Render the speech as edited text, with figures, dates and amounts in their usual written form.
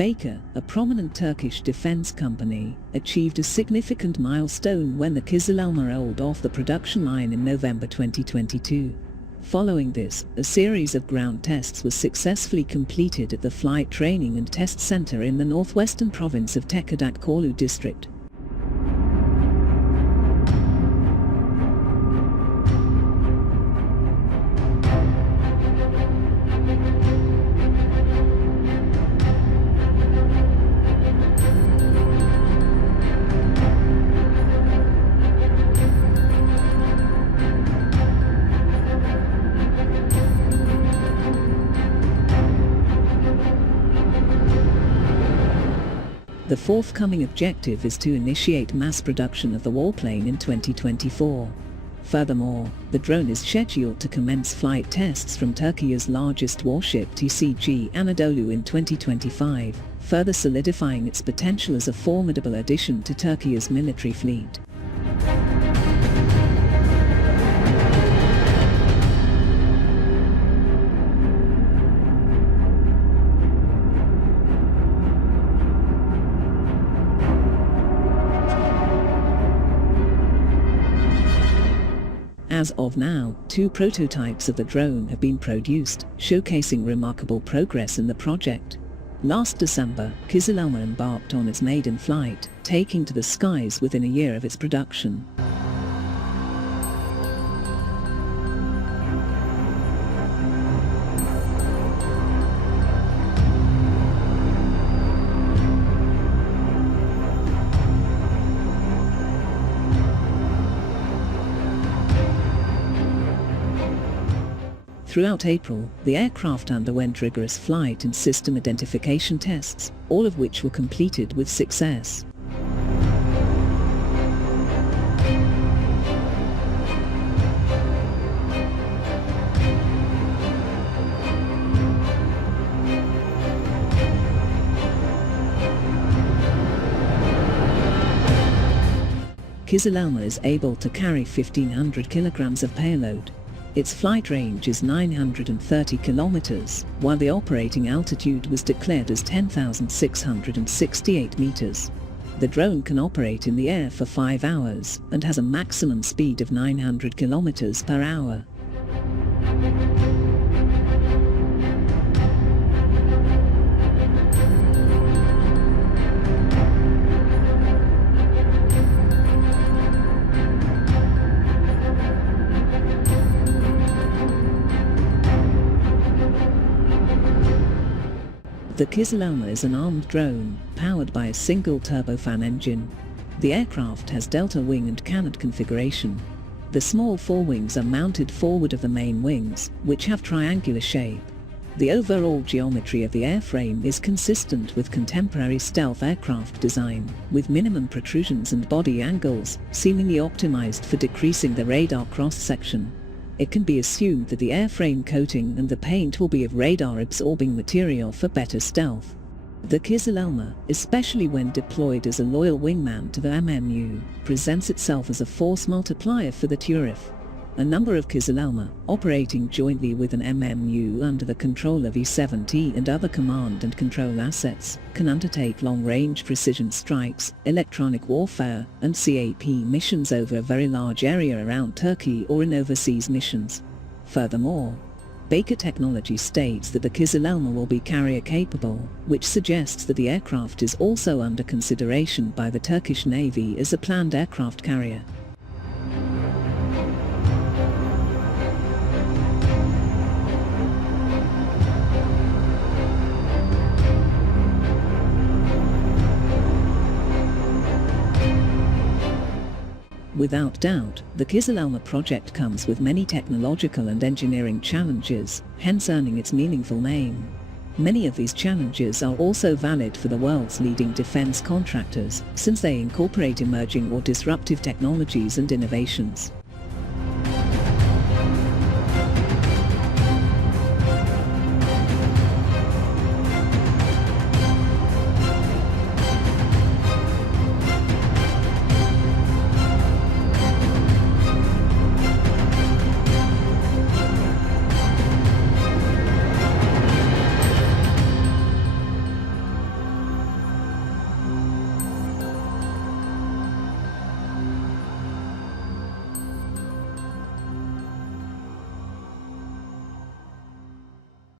Baykar, a prominent Turkish defense company, achieved a significant milestone when the Kızılelma rolled off the production line in November 2022. Following this, a series of ground tests was successfully completed at the Flight Training and Test Center in the northwestern province of Tekirdag Corlu district. The forthcoming objective is to initiate mass production of the warplane in 2024. Furthermore, the drone is scheduled to commence flight tests from Turkiye's largest warship TCG Anadolu in 2025, further solidifying its potential as a formidable addition to Turkiye's military fleet. As of now, 2 prototypes of the drone have been produced, showcasing remarkable progress in the project. Last December, Kızılelma embarked on its maiden flight, taking to the skies within a year of its production. Throughout April, the aircraft underwent rigorous flight and system identification tests, all of which were completed with success. Kızılelma is able to carry 1,500 kilograms of payload. Its flight range is 930 kilometers, while the operating altitude was declared as 10,668 meters. The drone can operate in the air for 5 hours and has a maximum speed of 900 kilometers per hour. The Kızılelma is an armed drone, powered by a single turbofan engine. The aircraft has delta wing and canard configuration. The small forewings are mounted forward of the main wings, which have triangular shape. The overall geometry of the airframe is consistent with contemporary stealth aircraft design, with minimum protrusions and body angles, seemingly optimized for decreasing the radar cross-section. It can be assumed that the airframe coating and the paint will be of radar-absorbing material for better stealth. The Kızılelma, especially when deployed as a loyal wingman to the MMU, presents itself as a force multiplier for the Turkish. A number of Kızılelma, operating jointly with an MMU under the control of E-70 and other command and control assets, can undertake long-range precision strikes, electronic warfare, and CAP missions over a very large area around Turkey or in overseas missions. Furthermore, Baykar Technology states that the Kızılelma will be carrier-capable, which suggests that the aircraft is also under consideration by the Turkish Navy as a planned aircraft carrier. Without doubt, the Kızılelma project comes with many technological and engineering challenges, hence earning its meaningful name. Many of these challenges are also valid for the world's leading defense contractors, since they incorporate emerging or disruptive technologies and innovations.